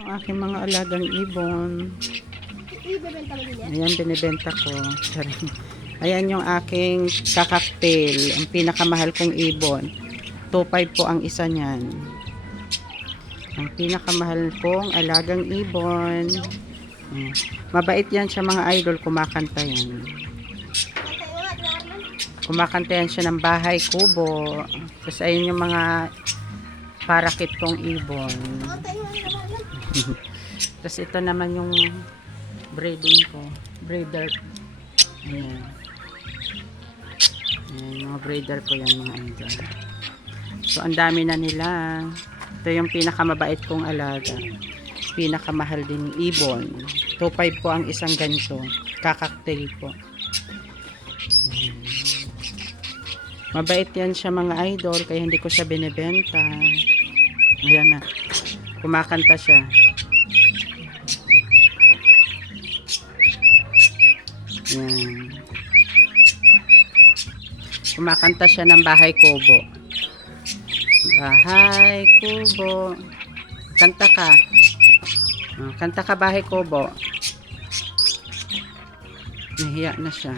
Ang aking mga alagang ibon. Ayan, binibenta ko. Ayan yung aking kakaktail. Ang pinakamahal kong ibon. 2.5 po ang isa niyan. Ang pinakamahal kong alagang ibon. Mabait yan siya mga idol. Kumakanta yan. Kumakanta yan siya ng bahay kubo. Tapos ayun yung mga parakit kong ibon. Tapos ito naman yung breeding ko. Breeder. Ayan. Ayan, mga breeder ko yan mga idol. So, ang dami na nila. Ito yung pinakamabait kong alaga. Pinakamahal din ibon. 2.5 po ang isang ganito. Kakaktail po. Ayan. Mabait yan siya mga idol, kaya hindi ko siya binibenta. Ayan na. Kumakanta siya. Yan. Kumakanta siya ng bahay kubo. Bahay kubo. Kanta ka. Oh, kanta ka bahay kubo. Nahiya na siya.